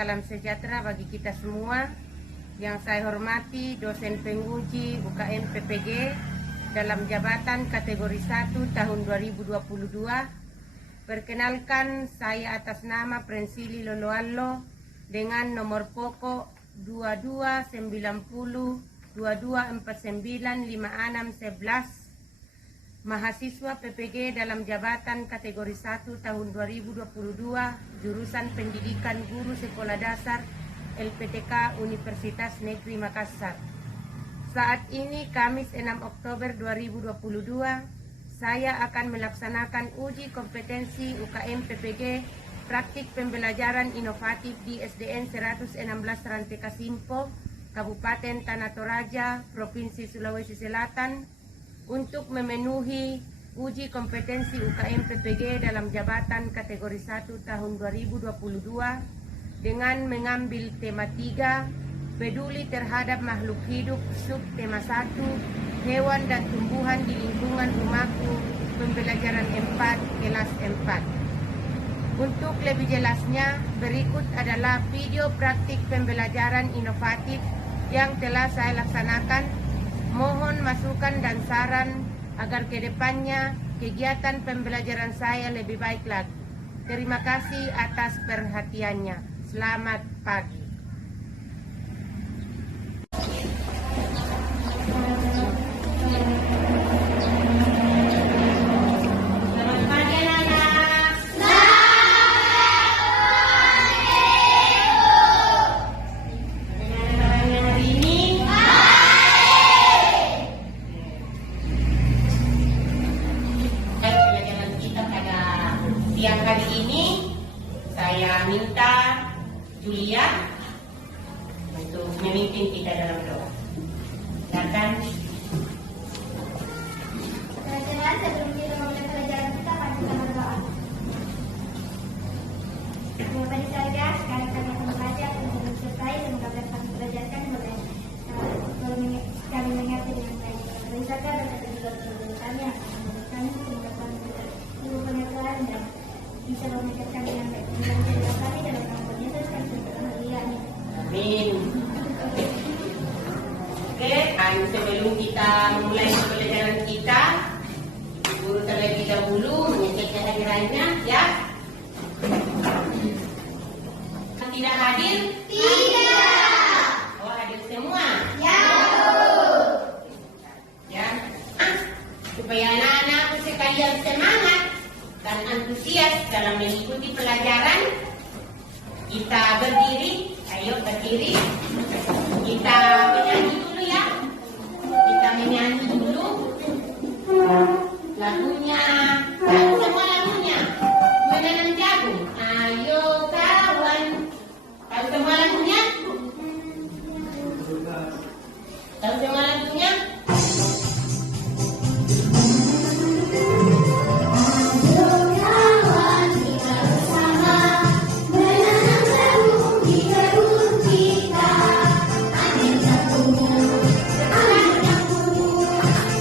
salam sejahtera bagi kita semua. Yang saya hormati dosen penguji UKM PPG dalam jabatan kategori 1 tahun 2022. Perkenalkan, saya atas nama Prensili Loloallo dengan nomor pokok 229022495611, mahasiswa PPG dalam jabatan kategori 1 tahun 2022, jurusan Pendidikan Guru Sekolah Dasar LPTK Universitas Negeri Makassar. Saat ini Kamis 6 Oktober 2022, saya akan melaksanakan uji kompetensi UKM PPG praktik pembelajaran inovatif di SDN 116 Rante Kasimpo, Kabupaten Tanah Toraja, Provinsi Sulawesi Selatan, untuk memenuhi uji kompetensi UKM PPG dalam jabatan kategori 1 tahun 2022 dengan mengambil tema 3, peduli terhadap makhluk hidup, subtema 1, hewan dan tumbuhan di lingkungan rumahku, pembelajaran 4, kelas 4. Untuk lebih jelasnya, berikut adalah video praktik pembelajaran inovatif yang telah saya laksanakan. Mohon masukan dan saran agar kedepannya kegiatan pembelajaran saya lebih baik lagi. Terima kasih atas perhatiannya. Selamat pagi. Siang kali ini saya minta Julia untuk memimpin kita dalam doa. Silakan. Teman-teman, sebelum kita memulai pelajaran kita, mari kita berdoa. Bapa di surga, sekarang kami akan membaca dan menyertai, semoga apa yang kami pelajarkan boleh kami mengerti dengan baik. Berisakan dan juga kami yang akan memberikan, semoga kami ilmu pengetahuan dan bisa memikirkan dengan baik dengan kami dalam nama Yesus kami berdoa. Amin. Oke, dan sebelum kita memulai pelajaran kita, guru terlebih dahulu mengecek kehadirannya, ya. Tidak hadir? Tidak. Oh, hadir semua? Ya. Ya. Supaya anak-anakku sekalian semangat dan antusias dalam mengikuti pelajaran, kita berdiri. Ayo berdiri. Kita menyanyi dulu ya. Kita menyanyi dulu lagunya. Semua lagunya menanam jagung. Ayo kawan. Tahu semua lagunya? Tahu semua lagunya?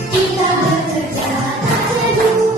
Kita bekerja tak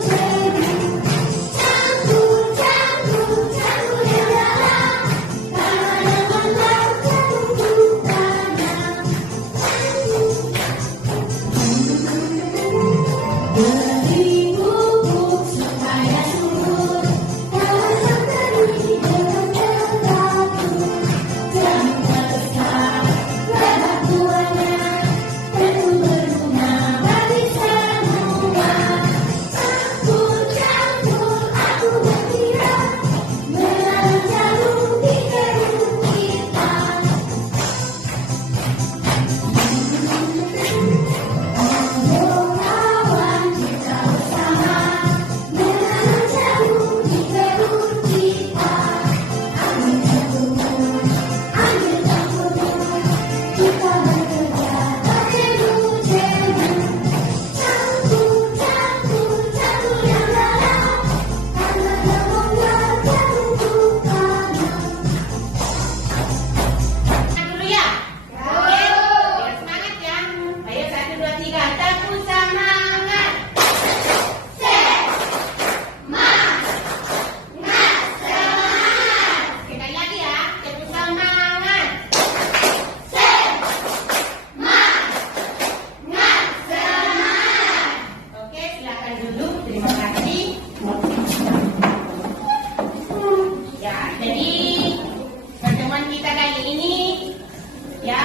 Ya,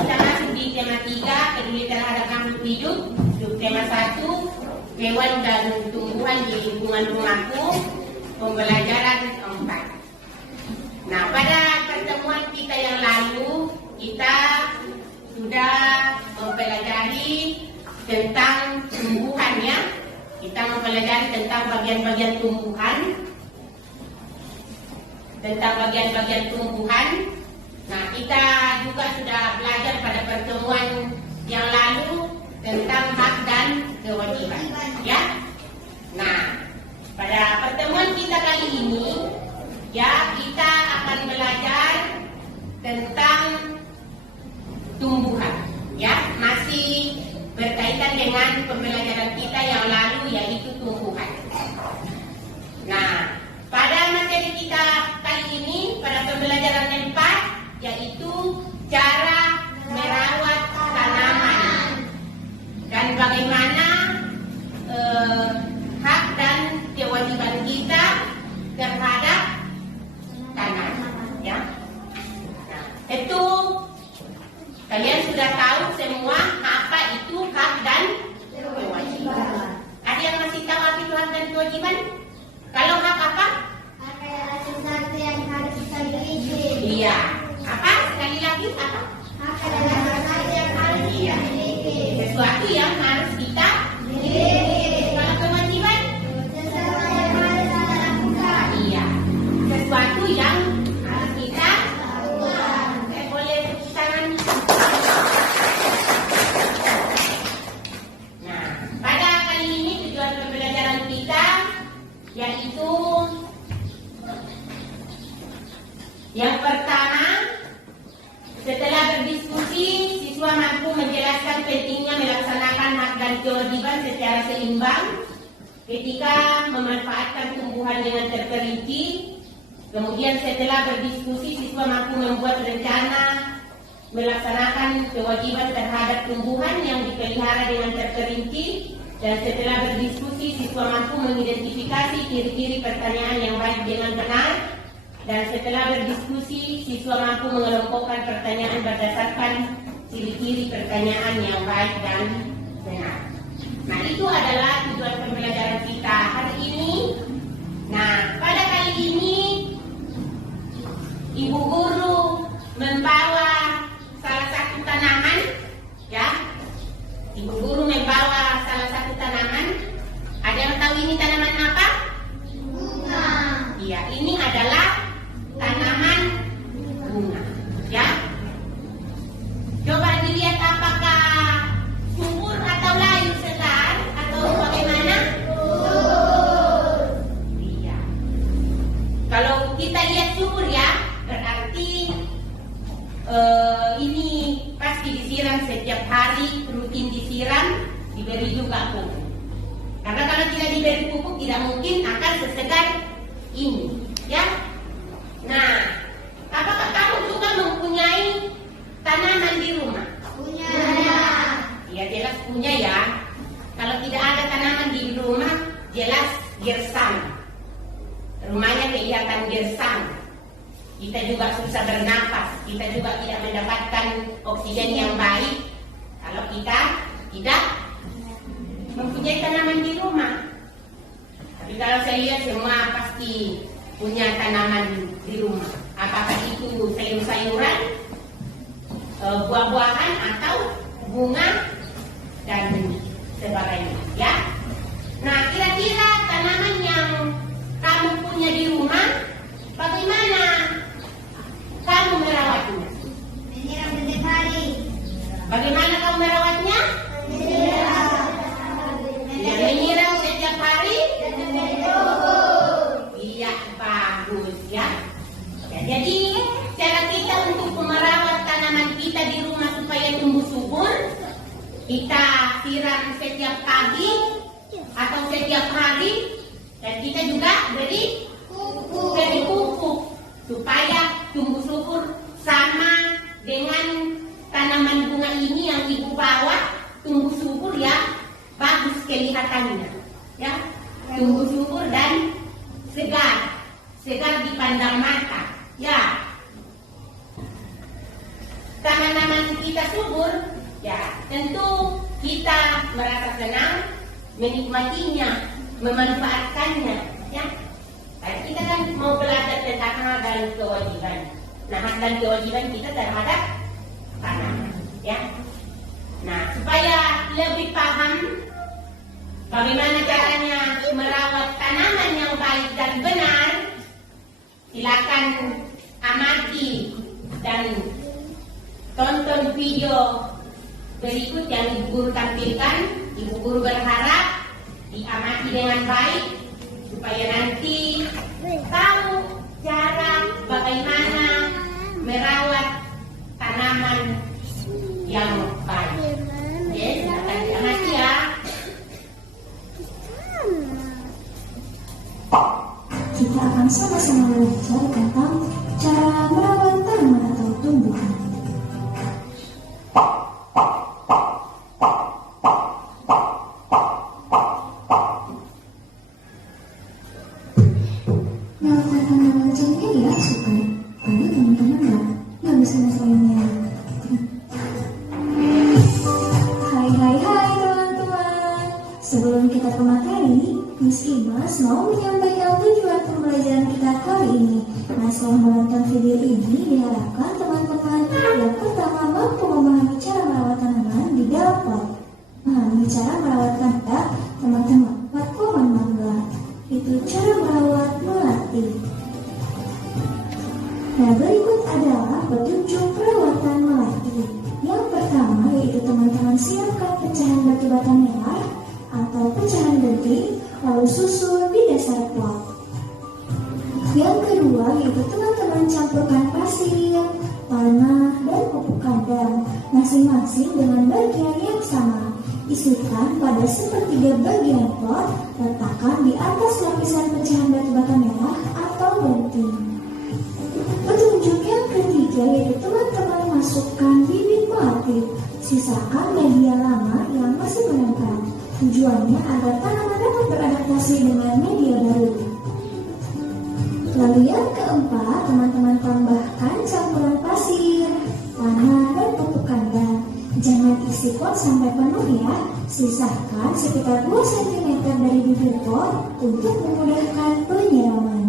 kita masuk di tema 3, peduli terhadap makhluk hidup. Tema 1, hewan dan tumbuhan di lingkungan rumahku. Pembelajaran 4. Nah, pada pertemuan kita yang lalu, kita sudah mempelajari tentang tumbuhan ya. Kita mempelajari tentang bagian-bagian tumbuhan. Nah, kita juga sudah belajar pada pertemuan yang lalu tentang hak dan kewajiban ya. Nah, pada pertemuan kita kali ini ya, kita akan belajar tentang tumbuhan ya, masih berkaitan dengan pembelajaran kita yang lalu yaitu tumbuhan. Nah, pada materi kita kali ini pada pembelajaran 4 yaitu cara merawat tanaman dan bagaimana hak dan kewajiban kita terhadap tanaman ya. Nah, itu kalian sudah tahu semua apa itu hak dan kewajiban. Ada yang masih tahu apa itu hak dan kewajiban? Kalau hak apa? Ada sesuatu yang harus kita miliki. Iya. Apa? Sekali lagi apa? Hak adalah sesuatu yang harus kita miliki. Sesuatu yang harus kita Miliki. Kalau kewajiban? Sesuatu yang harus kita lakukan. Iya. Sesuatu yang harus kita Lakukan. boleh tepuk tangan. Nah, pada kali ini tujuan pembelajaran kita yaitu yang pertama, setelah berdiskusi, siswa mampu menjelaskan pentingnya melaksanakan hak dan kewajiban secara seimbang ketika memanfaatkan tumbuhan dengan terperinci. Kemudian setelah berdiskusi, siswa mampu membuat rencana melaksanakan kewajiban terhadap tumbuhan yang dipelihara dengan terperinci. Dan setelah berdiskusi, siswa mampu mengidentifikasi ciri-ciri pertanyaan yang baik dengan benar. Dan setelah berdiskusi, siswa mampu mengelompokkan pertanyaan berdasarkan ciri-ciri pertanyaan yang baik dan benar. Nah, itu adalah tujuan pembelajaran kita hari ini. Nah, pada kali ini, Ibu Guru membawa salah satu tanaman, ya. Ibu Guru membawa salah satu tanaman. Ada yang tahu ini tanaman apa? Bunga. Iya, ini adalah tanaman bunga, ya. Coba dilihat apakah subur atau layu segar atau bagaimana? Iya. Kalau kita lihat subur ya, berarti ini pasti disiram setiap hari, rutin disiram, diberi juga pupuk. Karena kalau tidak diberi pupuk tidak mungkin akan sesegar ini, ya. Nah, apakah kamu juga mempunyai tanaman di rumah? Punya. Ya, jelas punya ya. Kalau tidak ada tanaman di rumah, jelas gersang. Rumahnya kelihatan gersang. Kita juga susah bernapas, kita juga tidak mendapatkan oksigen yang baik kalau kita tidak mempunyai tanaman di rumah. Tapi kalau saya lihat semua pasti punya tanaman di rumah. Apakah itu sayur-sayuran, buah-buahan atau bunga dan sebagainya, ya. Nah, kira-kira tanaman yang kamu punya di rumah, bagaimana kamu merawatnya? Menyiram setiap hari. Bagaimana kamu merawatnya? Ya, menyiram setiap hari. Iya, bagus ya. Ya, jadi cara kita untuk merawat tanaman kita di rumah supaya tumbuh subur, kita siram setiap pagi atau setiap hari, dan kita juga beri pupuk supaya tumbuh subur sama dengan tanaman bunga ini yang ibu bawa, tumbuh subur ya, bagus kelihatannya, ya, tumbuh subur dan segar dipandang mata, ya. kita subur, ya tentu kita merasa senang menikmatinya, memanfaatkannya, ya. Dan kita kan mau belajar tentang hak dan kewajiban. Nah, hak dan kewajiban kita terhadap tanaman, ya. Nah, supaya lebih paham bagaimana caranya merawat tanaman yang baik dan benar, silakan amati dan tonton video berikut yang Ibu Guru tampilkan. Ibu Guru berharap diamati dengan baik supaya nanti tahu cara bagaimana merawat tanaman yang baik. Ya, silakan diamati ya. Kita akan sama-sama belajar tentang cara merawat tanaman atau tumbuhan. Merawat tanaman macam ini ya suka. Kalau teman-teman nggak bisa masalahnya. Hai teman-teman. Sebelum kita ke materi, Miss Imas mau menyampaikan tujuan pembelajaran kita kali ini. Nah, setelah menonton video ini, diharapkan teman-teman yang pertama mampu memahami cara merawat tanaman di dalam pot. Memahami cara merawat kandang, teman-teman dapat komen bangga. Itu cara merawat melati. Nah, berikut adalah petunjuk perawatan melati. Yang pertama yaitu teman-teman siapkan pecahan batu bata merah atau pecahan genting, lalu susun di dasar pot. Yang kedua yaitu teman-teman campurkan pasir, tanah, dan pupuk kandang masing-masing dengan bagian yang sama. Isikan pada sepertiga bagian pot, letakkan di atas lapisan pecahan batu bata merah atau genting. Petunjuk yang ketiga yaitu teman-teman masukkan bibit melati. Sisakan media lama yang masih menempel. Tujuannya agar tanaman dapat beradaptasi dengan media baru. Lalu yang keempat, teman-teman tambahkan campuran pasir, tanah, dan pupuk kandang. Jangan isi pot sampai penuh ya. Sisakan sekitar 2 cm dari bibir pot untuk memudahkan penyiraman.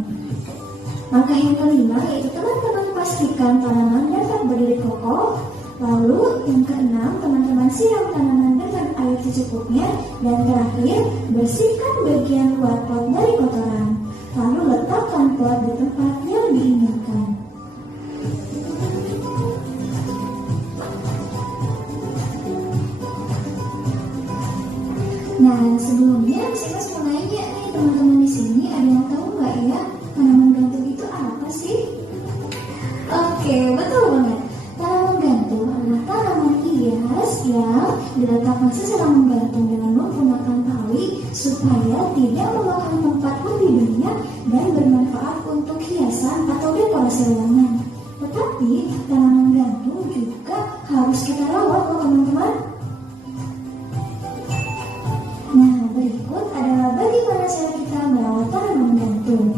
Langkah yang kelima yaitu teman-teman pastikan tanaman dapat berdiri kokoh. Lalu yang keenam, teman-teman siram tanaman dengan air secukupnya. Dan terakhir, bersihkan bagian luar pot dari kotoran. Lalu letakkan pot di tempat yang diinginkan. Nah, sebelumnya saya mau nanya nih teman-teman di sini, ada yang tahu nggak ya tanaman gantung itu apa sih? Oke, betul banget. Tanaman gantung adalah tanaman hias yang diletakkan secara menggantung dengan menggunakan tali supaya tidak memakan tempat lebih banyak dan bermanfaat untuk hiasan atau dekorasi ruangan. Tetapi tanaman gantung juga harus kita rawat loh teman-teman. Nah, berikut adalah bagaimana cara kita merawat tanaman gantung.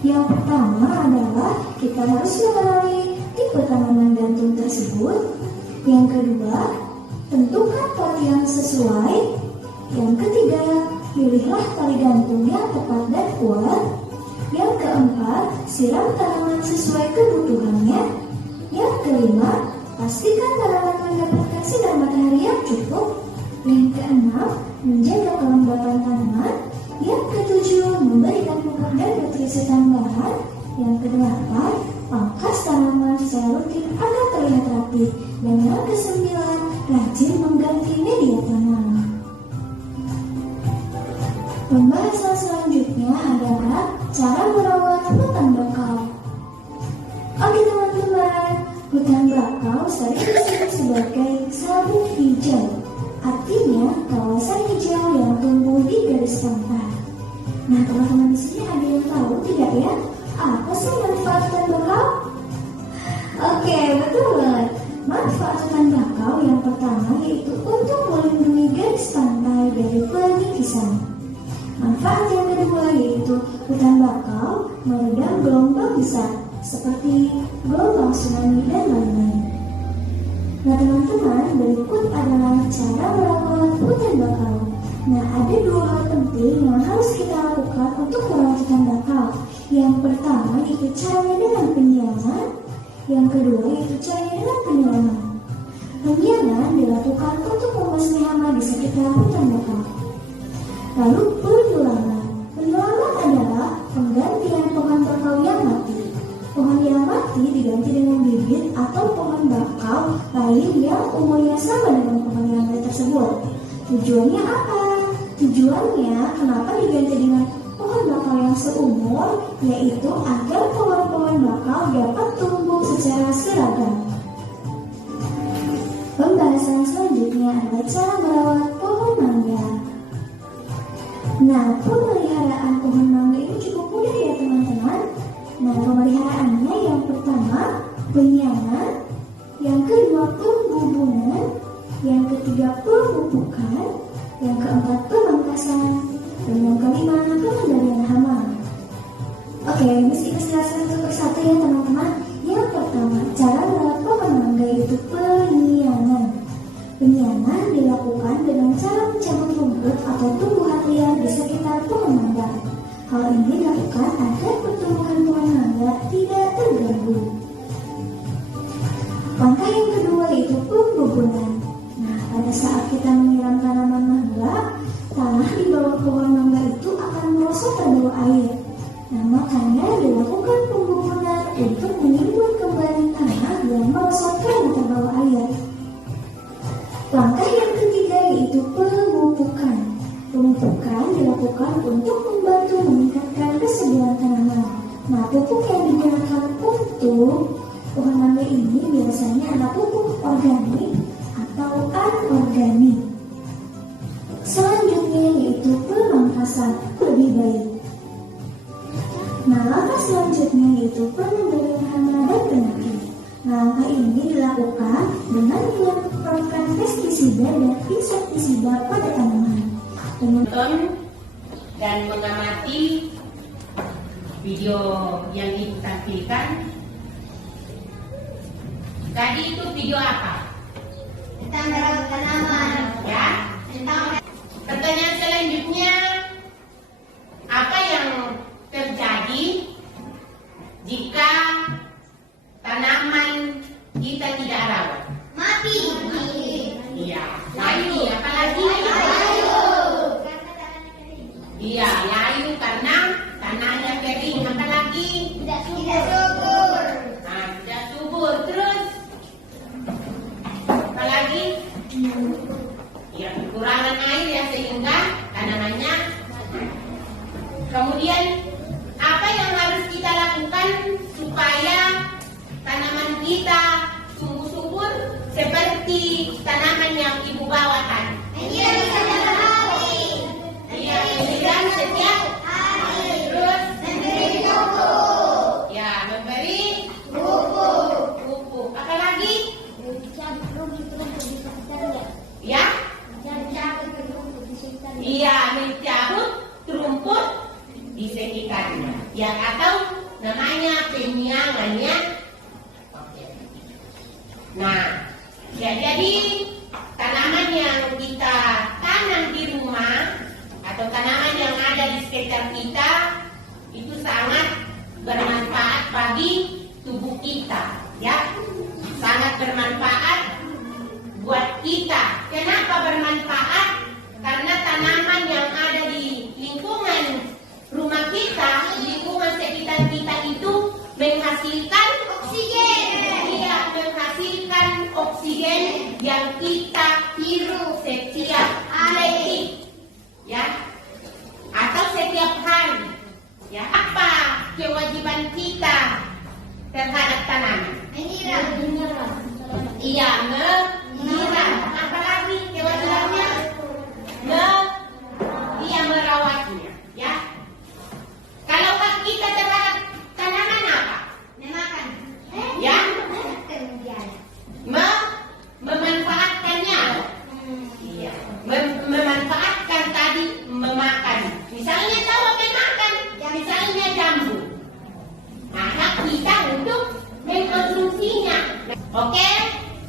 Yang pertama adalah kita harus mengenali tipe tanaman gantung tersebut. Yang kedua, tentukan pot yang sesuai. Yang ketiga, pilihlah tali gantung yang tepat dan kuat. Yang keempat, siram tanaman sesuai kebutuhannya. Yang kelima, pastikan tanaman mendapatkan sinar matahari yang cukup. Yang keenam, menjaga kelembapan tanaman. Yang ketujuh, memberikan pupuk dan nutrisi tambahan. Yang kedelapan, pangkas tanaman secara rutin agar terlihat rapi. Dan yang kesembilan, rajin mengganti media tanam. Pembahasan selanjutnya adalah cara merawat hutan bakau. Oke teman-teman, hutan bakau sering disebut sebagai sabuk hijau. Artinya kawasan hijau yang tumbuh di garis pantai. Nah teman-teman di sini ada yang tahu tidak ya? Apa sih manfaat hutan bakau? Oke, betul banget. Manfaat hutan bakau yang pertama yaitu untuk melindungi garis pantai dari penyikisan. Manfaat yang kedua yaitu hutan bakau meredam gelombang besar seperti gelombang tsunami dan lain-lain. Nah teman-teman, berikut adalah cara merawat hutan bakau. Nah ada dua hal penting yang harus kita lakukan untuk merawat hutan bakau. Yang pertama yaitu caranya dengan penyiangan. Yang kedua yaitu caranya dengan penyiraman. Penyiangan dilakukan untuk membasmi hama di sekitar hutan bakau. Lalu penyulaman. Penyulaman adalah penggantian pohon bakau yang mati. Pohon yang mati diganti dengan bibit atau pohon bakau lain yang umurnya sama dengan pohon yang mati tersebut. Tujuannya apa? Tujuannya kenapa diganti dengan pohon bakau yang seumur, yaitu agar pohon-pohon bakau dapat tumbuh secara seragam. Pembahasan selanjutnya adalah cara merawat pohon mangga. Nah, pemeliharaan pohon mangga ini cukup mudah ya teman-teman. Nah, pemeliharaannya yang pertama penyiangan, yang kedua pembubunan, yang ketiga pemupukan, yang keempat pemangkasan, dan yang kelima pengendalian hama. Oke, mesti kita jelaskan satu persatu ya teman-teman. Yang pertama, cara merawat pohon mangga itu penyiangan. Penyiangan dilakukan dengan cara mencabut rumput atau tumbuhan liar di sekitar pohon mangga. Hal ini dilakukan agar pertumbuhan pohon mangga tidak terganggu. Langkah yang kedua yaitu pembubunan. Nah, pada saat kita menyiram tanaman mangga, tanah di bawah pohon mangga itu akan merosot terbawa air. Nah, makanya dilakukan pembubunan untuk menimbun kembali tanah yang merosot karena terbawa air. Langkah yang ketiga yaitu pemupukan. Pemupukan dilakukan untuk membantu meningkatkan kesuburan tanaman. Nah, pupuk yang digunakan untuk pohon mangga ini biasanya adalah pupuk organik atau anorganik. Selanjutnya yaitu pemangkasan lebih baik. Nah, langkah selanjutnya yaitu pengendalian hama dan penyakit. Nah, langkah ini dilakukan dengan menyemprotkan pestisida dan insektisida pada tanaman. Menonton dan mengamati video yang ditampilkan. Tadi itu video apa? Tentang merawat tanaman. Ya. Pertanyaan selanjutnya, apa yang terjadi jika tanaman kita tidak rawat? Mati. Iya. Layu, apalagi? Iya, layu karena tanahnya kering. Apalagi? Tidak subur. Nah, tidak subur. Terus apalagi? Ya, kekurangan air ya sehingga tanamannya. Kemudian apa yang harus kita lakukan supaya tanaman kita tumbuh subur seperti tanaman yang ibu bawakan? Menyiram setiap hari. Iya, menyiram setiap hari. Terus Memberi pupuk. ya memberi Pupuk. pupuk. Apalagi? Cabut rumput di sekitarnya. Ya? Cabut rumput di sekitarnya. Iya, mencabut rumput di sekitarnya. Yang atau namanya penyiangan ya. Oke. Nah, ya, jadi tanaman yang kita tanam di rumah atau tanaman yang ada di sekitar kita itu sangat bermanfaat bagi tubuh kita, ya. Sangat bermanfaat buat kita. Kenapa bermanfaat? Karena tanaman yang ada di lingkungan rumah kita, lingkungan sekitar kita itu menghasilkan Oksigen. Iya, menghasilkan oksigen yang kita hirup setiap hari, ya, atau setiap hari, ya. Apa kewajiban kita terhadap tanaman? Menyiram. Iya, menyiram. Apalagi kewajibannya? Iya, merawatnya, ya. Kalau hak kita terhadap tanaman apa? Memakan. Ya, Kemudian. memanfaatkannya. Iya, memanfaatkan tadi memakan. Misalnya tahu memakan, misalnya jambu. Nah, hak kita untuk mengkonsumsinya. Oke,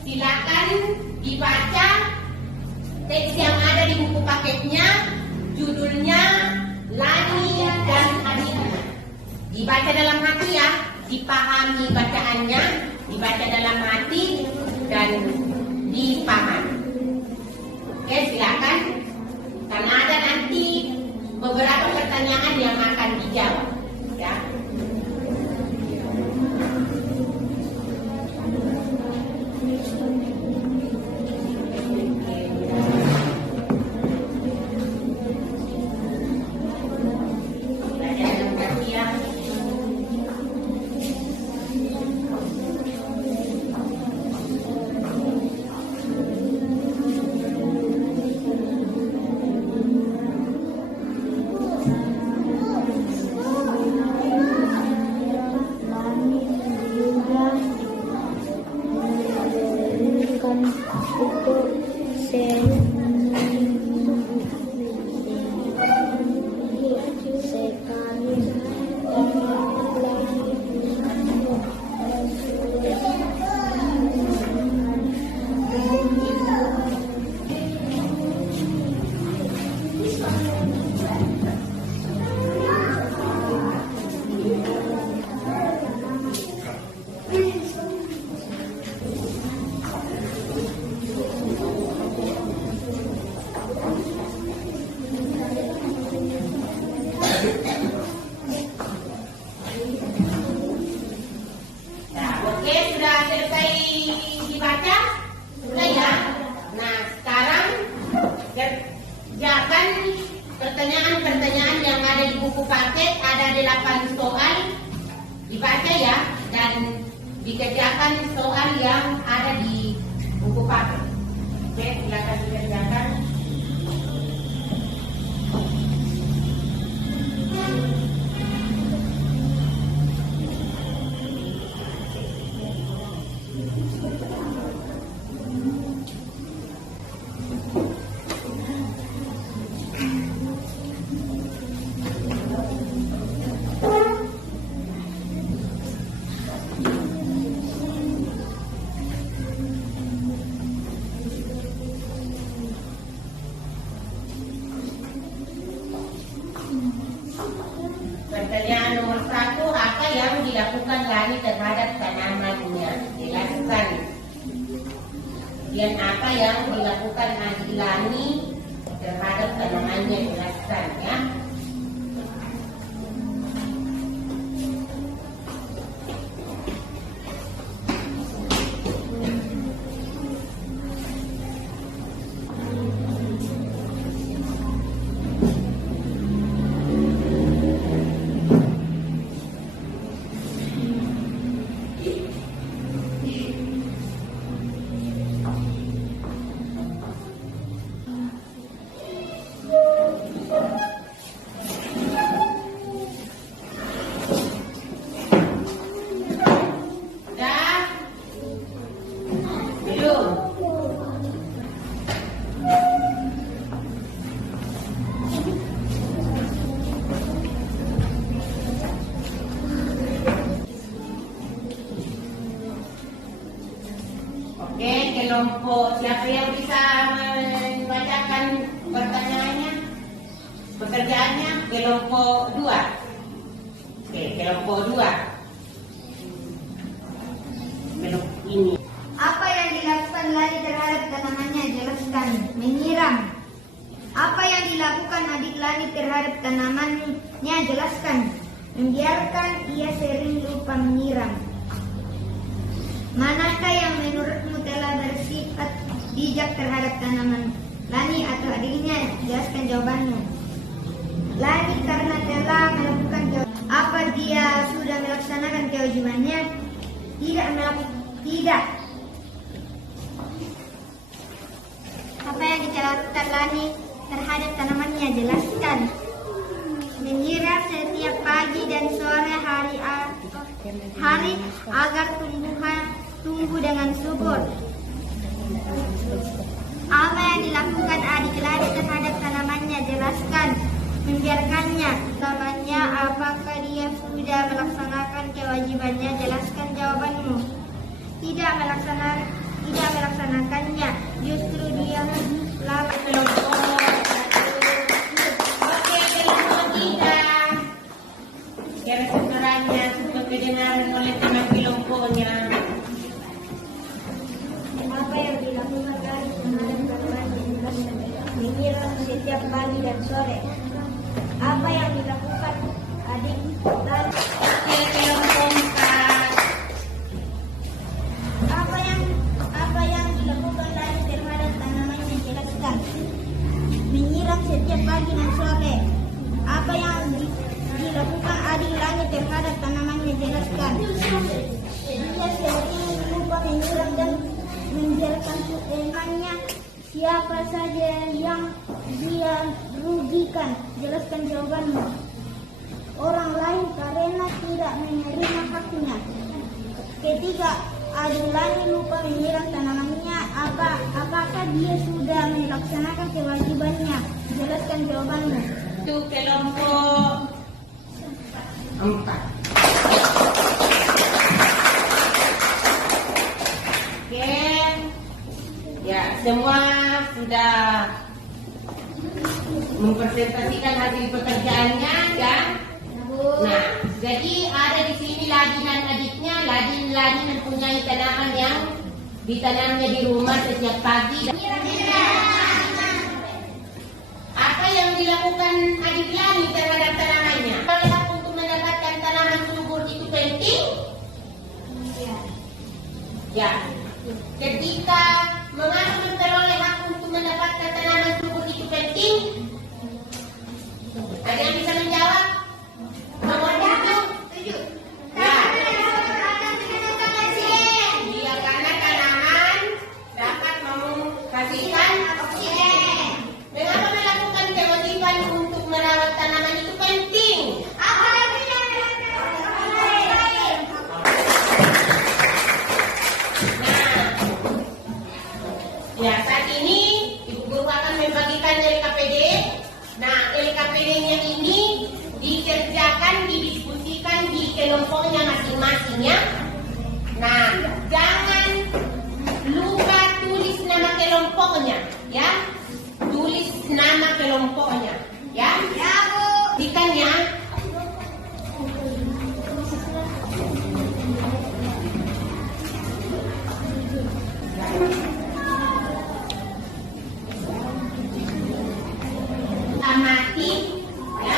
silakan dibaca teks yang ada di buku paketnya, judulnya Lani dan Adiknya. Dibaca dalam hati ya, dipahami bacaannya, dibaca dalam hati dan dipahami. Oke, silakan. Karena ada nanti beberapa pertanyaan yang akan dijawab, ya. Oke, sudah selesai dibaca? Sudah ya? Nah, sekarang kerjakan pertanyaan-pertanyaan yang ada di buku paket. Ada 8 soal. Dibaca ya, dan dikerjakan soal yang ada di buku paket. Oke, silakan dikerjakan. Pertanyaan nomor 1, apa yang dilakukan Lani terhadap tanamannya? Jelaskan. Kemudian apa yang dilakukan Adik Lani terhadap tanamannya? Jelaskan ya. Oke, kelompok siapa yang bisa membacakan pertanyaannya? Pekerjaannya kelompok 2. Oke, kelompok 2. Kelompok ini. Apa yang dilakukan Lani terhadap tanamannya? Jelaskan. Menyiram. Apa yang dilakukan adik Lani terhadap tanamannya? Jelaskan. Membiarkan ia sering lupa menyiram. Manakah yang menurutmu telah bersifat bijak terhadap tanaman Lani atau adiknya? Jelaskan jawabanmu. Lani karena telah melakukan apa dia sudah melaksanakan kewajibannya? Tidak. Apa yang dilakukan Lani terhadap tanamannya? Jelaskan. Menyiram setiap pagi dan sore hari agar tumbuh dengan subur. Apa yang dilakukan adik Lani terhadap tanamannya? Jelaskan. Membiarkannya. Tanamannya, apakah dia sudah melaksanakan kewajibannya? Jelaskan jawabanmu. Tidak tidak melaksanakannya. Justru dia melalui Kelompok oke, kelompok tiga. Kira sebenarnya sudah kedengaran oleh teman kelompoknya. apa yang dilakukan dari kemarin menyiram setiap pagi dan sore. Apa yang dilakukan adik dan Oke, kelompok empat. apa yang dilakukan dari terhadap tanamannya, jelaskan. Menyiram setiap pagi dan sore. Apa yang dilakukan adik langit terhadap tanamannya, jelaskan. Dia sering lupa menyiram dan menjalankan temannya. Siapa saja yang dia rugikan, jelaskan jawabanmu. Orang lain karena tidak menerima haknya. Ketiga, Adulani lupa menyiram tanamannya. Apakah dia sudah melaksanakan kewajibannya? Jelaskan jawabanmu. Itu kelompok empat. Oke, ya semua sudah mempresentasikan hasil pekerjaannya kan? Nah, jadi ada di sini Ladin dan adiknya. Ladin mempunyai tanaman yang ditanamnya di rumah setiap pagi. Apa yang dilakukan adik Ladin terhadap tanamannya? Apakah untuk mendapatkan tanaman subur itu penting? Ya. Ketika mengapa memperoleh hak untuk mendapatkan tanaman subur itu penting? Ada yang bisa menjawab? Nomor 7. Ya. Iya, karena tanaman dapat menghasilkan oksigen. Mengapa melakukan kewajiban untuk merawat tanaman itu penting? Ya, saat ini Ibu Guru akan membagikan LKPD. Nah, LKPD-nya ini dikerjakan, didiskusikan di kelompoknya masing-masing ya. Nah, jangan lupa tulis nama kelompoknya ya. Tulis nama kelompoknya ya. Ya, Bu. Ikan ya. Amati ya.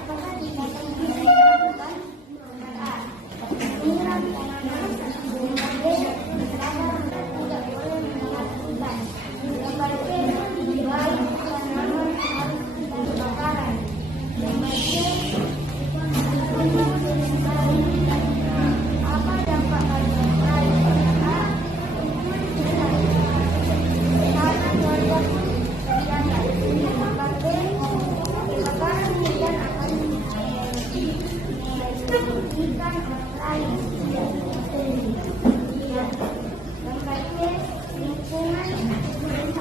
Apakah tindakan yang dilakukan? A. Menyiram tanaman. B. Tanaman tidak boleh mendapat hujan. Gambar C. Baik tanaman harus kita kebakaran. Gambar C. Apa dampak karbon lain? A. Kesehatan warga pun terjaga. Gambar B. Kebakaran hujan akan merugikan orang lain. Gambar C. Lingkungan melihat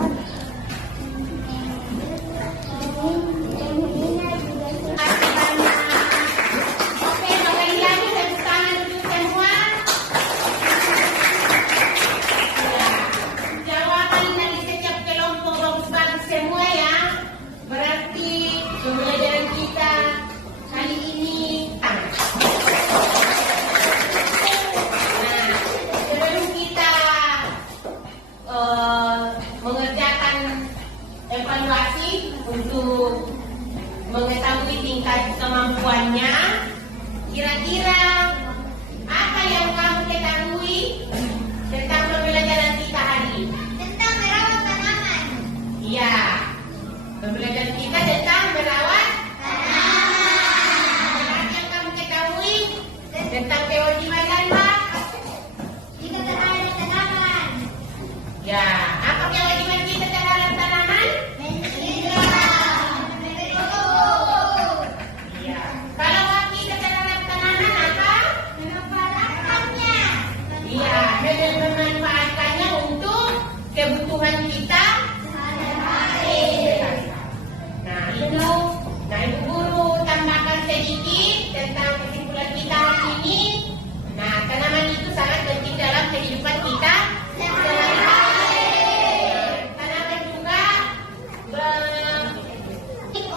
penghuninya juga Oke, kembali lagi tepuk tangan untuk semua. Ya, jawaban dari setiap kelompok bagus-bagus semua ya. Berarti pembelajaran kita kali ini. Nah, sebelum kita mengerjakan evaluasi untuk mengetahui tingkat kemampuannya, kira-kira apa yang kamu ketahui tentang pembelajaran kita hari ini? tentang merawat tanaman. Iya, pembelajaran kita tentang merawat tanaman. Apa yang kamu ketahui tentang kewajiban dan hak? Jika terhadap tanaman, Ya, apa kewajiban kita terhadap tanaman? Iya. Kalau hak kita terhadap tanaman apa? memanfaatkannya. Iya, dengan memanfaatkannya untuk kebutuhan kita. Nah, itu, Ibu Guru tambahkan sedikit tentang kesimpulan kita hari ini. Nah, tanaman itu sangat penting dalam kehidupan kita sehari-hari. Tanaman juga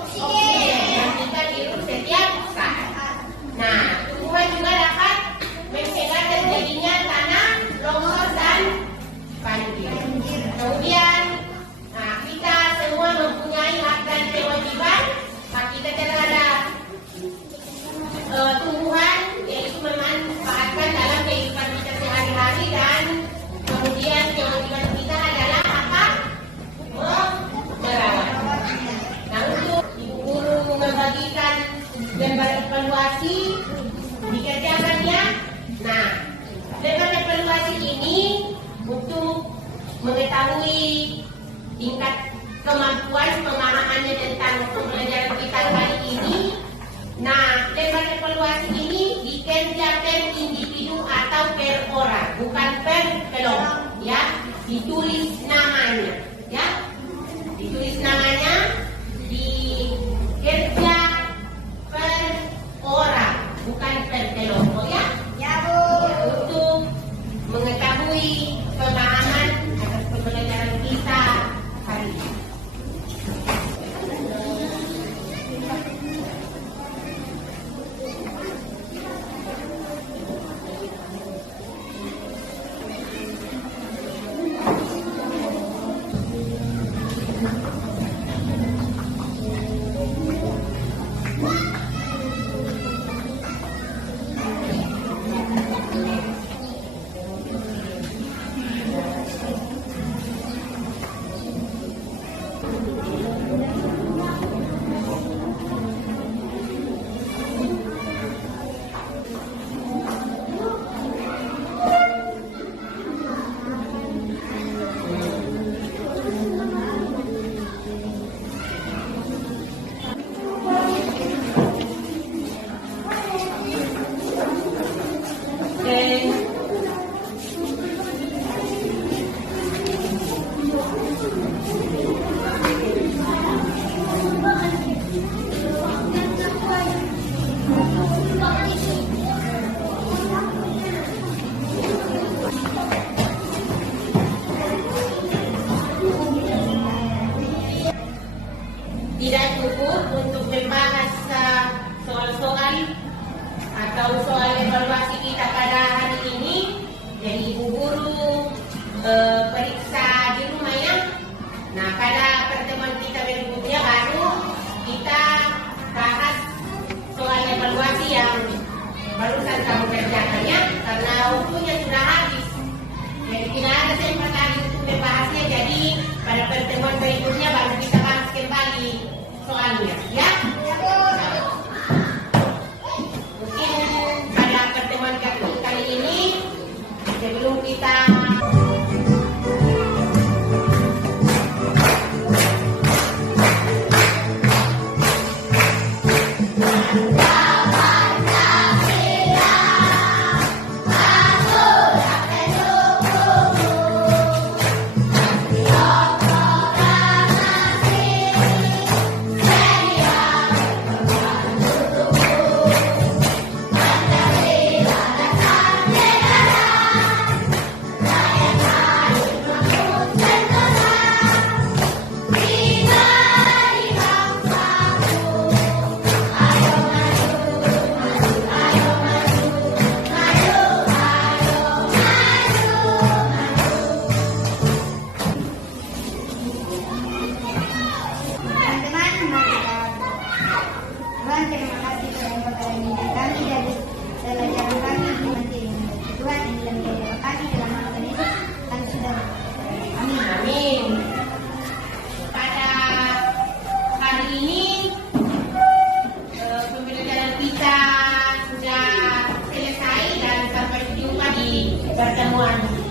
oksigen yang kita hirup setiap saat. Nah, tumbuhan juga dapat mencegah terjadinya tanah longsor dan banjir. Kemudian, nah, kita semua mempunyai hak dan kewajiban. Hak kita terhadap tumbuhan yaitu memanfaatkan dalam kehidupan kita sehari-hari, dan kemudian kewajiban kita adalah apa? Merawat. Nah, untuk Ibu Guru membagikan gambar evaluasi dikerjakan ya. Nah, gambar evaluasi ini untuk mengetahui tingkat kemampuan pemahamannya tentang pembelajaran kita kali ini. Nah, lembar evaluasi ini dikerjakan individu atau per orang, bukan per kelompok, ya. Ditulis namanya, ya. Ditulis namanya, dikerja per orang, bukan per kelompok, ya. Ya, Bu. Untuk mengetahui pemahaman atas pembelajaran kita hari ini. tidak cukup untuk membahas soal-soal atau soal evaluasi kita ulangi ya. Mungkin pada pertemuan kali ini sebelum kita Tuhan, terima kasih telah memperoleh kami dari pelajaran kami di Menteri Tuhan yang dalam kehidupan kami dalam nama Tuhan Yesus kami sudah amin. Amin. Pada hari ini pembelajaran kita sudah selesai dan sampai jumpa di pertemuan